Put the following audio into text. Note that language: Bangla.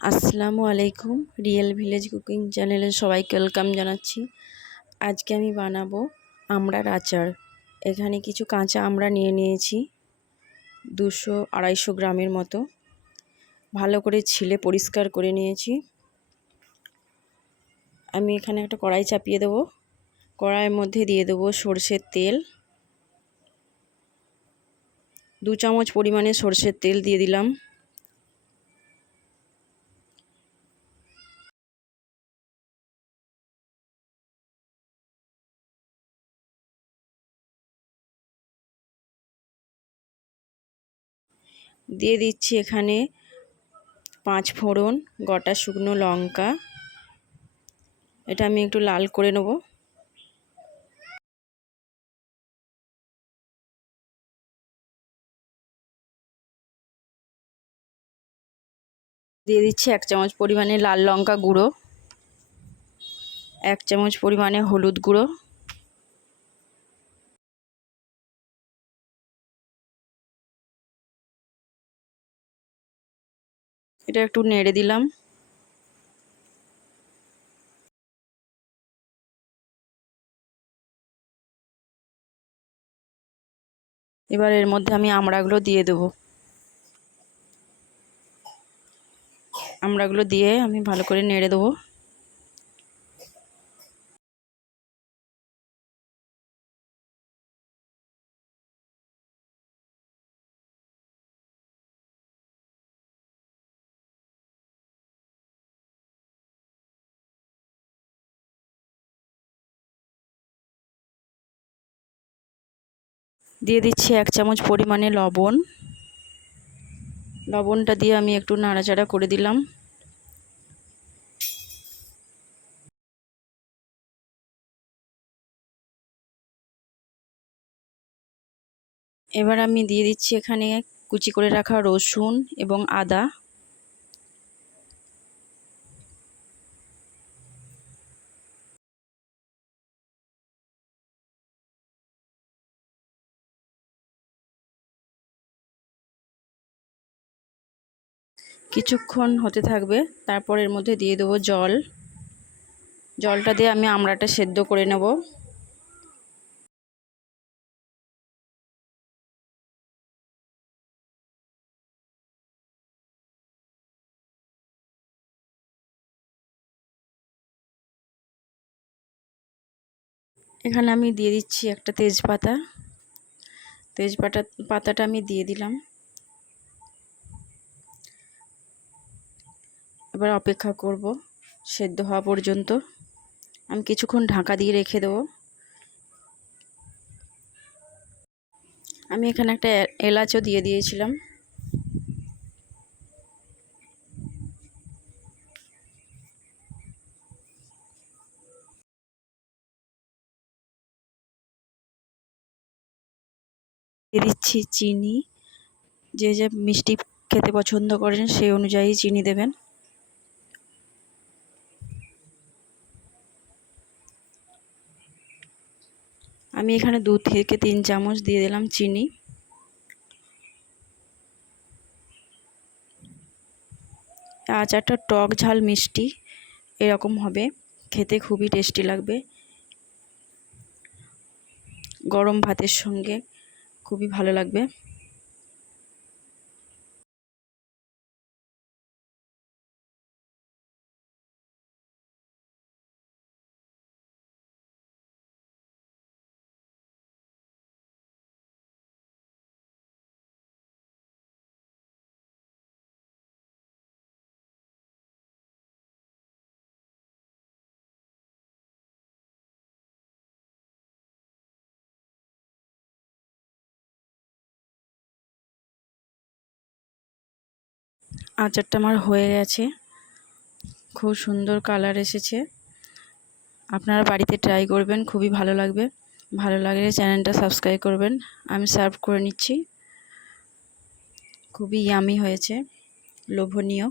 আসসালামু আলাইকুম রিয়েল ভিলেজ কুকিং চ্যানেলে সবাইকে ওয়েলকাম জানাচ্ছি। আজকে আমি বানাবো আমড়ার আচার। এখানে কিছু কাঁচা আমড়া নিয়ে নিয়েছি, দুশো আড়াইশো গ্রামের মতো। ভালো করে ছিলে পরিষ্কার করে নিয়েছি। আমি এখানে একটা কড়াই চাপিয়ে দেবো। কড়াইয়ের মধ্যে দিয়ে দেবো সর্ষের তেল। দু চামচ পরিমাণে সর্ষের তেল দিয়ে দিলাম। দিয়ে দিচ্ছি এখানে পাঁচ ফোড়ন, গোটা শুকনো লঙ্কা। এটা আমি একটু লাল করে নেব। দিয়ে দিচ্ছি এক চামচ পরিমাণে লাল লঙ্কা গুঁড়ো, এক চামচ পরিমাণে হলুদ গুঁড়ো। এটা একটু নেড়ে দিলাম। এবার এর মধ্যে আমি আমড়াগুলো দিয়ে দেবো। আমড়াগুলো দিয়ে আমি ভালো করে নেড়ে দেবো। দিয়ে দিচ্ছি এক চামচ পরিমাণে লবণ। লবণটা দিয়ে আমি একটু নাড়াচাড়া করে দিলাম। এবার আমি দিয়ে দিচ্ছি এখানে কুচি করে রাখা রসুন এবং আদা। কিছুক্ষণ হতে থাকবে। তারপর এর মধ্যে দিয়ে দেবো জল। জলটা দিয়ে আমি আমড়াটা সেদ্ধ করে নেব। এখানে আমি দিয়ে দিচ্ছি একটা তেজপাতা। তেজপাতা, পাতাটা আমি দিয়ে দিলাম। এবার অপেক্ষা করব সেদ্ধ হওয়া পর্যন্ত। আমি কিছুক্ষণ ঢাকা দিয়ে রেখে দেবো। আমি এখানে একটা এলাচও দিয়ে দিয়েছিলাম। দিয়ে দিচ্ছি চিনি। যে যে মিষ্টি খেতে পছন্দ করেন সেই অনুযায়ী চিনি দেবেন। আমি এখানে দু থেকে তিন চামচ দিয়ে দিলাম চিনি। আচারটা টক ঝাল মিষ্টি এরকম হবে, খেতে খুবই টেস্টি লাগবে। গরম ভাতের সঙ্গে খুবই ভালো লাগবে। আচারটা আমার হয়ে গেছে। খুব সুন্দর কালার এসেছে। আপনারা বাড়িতে ট্রাই করবেন, খুবই ভালো লাগবে। ভালো লাগলে চ্যানেলটা সাবস্ক্রাইব করবেন। আমি সার্ভ করে নিচ্ছি। খুবই ইয়ামি হয়েছে। লোভনীয়।